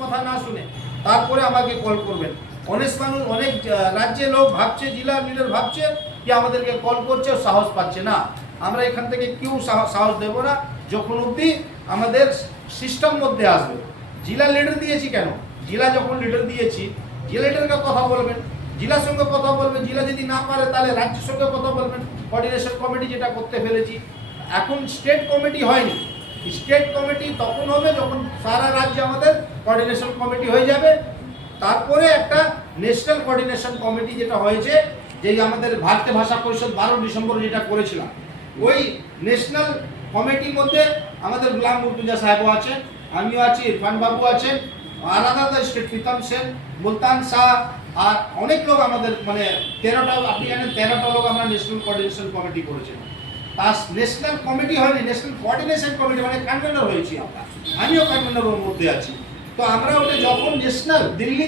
কথা না শুনে তারপরে আমাকে কল করবেন। অনেক মানুষ, অনেক রাজ্যে লোক ভাবছে, জেলা লিডার ভাবছে কি আমাদেরকে কল করছে, সাহস পাচ্ছে না। আমরা এখান থেকে কেউ সাহস দেব না যখন অবধি আমাদের সিস্টেম মধ্যে আসবে। জেলা লিডার দিয়েছি কেন, জেলা যখন লিডার দিয়েছি, জেলা লিডারকে কথা বলবেন, জেলার সঙ্গে কথা বলবেন, জেলা যদি না পারে তাহলে রাজ্যের সঙ্গে কথা বলবেন। কোঅর্ডিনেশন কমিটি যেটা করতে ফেলেছি, এখন স্টেট কমিটি হয়নি। স্টেট কমিটি তখন হবে যখন সারা রাজ্যে আমাদের কোঅর্ডিনেশন কমিটি হয়ে যাবে। তারপরে একটা ন্যাশনাল কোঅর্ডিনেশন কমিটি যেটা হয়েছে, যে আমাদের ভারতীয় ভাষা পরিষদ 12 ডিসেম্বর যেটা করেছিলাম, ওই ন্যাশনাল কমিটির মধ্যে আমাদের গোলাম মুর্তুজা সাহেবও আছেন, আমিও আছি, ইরফান বাবু আছেন, আলাদা স্টেট প্রীতম সেন, মুলতান শাহ, আর অনেক লোক আমাদের, মানে 13টা, আপনি জানেন 13টা লোক আমরা ন্যাশনাল কোঅর্ডিনেশন কমিটি করেছিলাম। তার ন্যাশনাল কমিটি হয়নি, ন্যাশনাল কোঅর্ডিনেশন কমিটি, মানে কনভেনর হয়েছি আমরা, আমিও কনভেনরের মধ্যে আছি। তো আমরা ওটা যখন ন্যাশনাল দিল্লি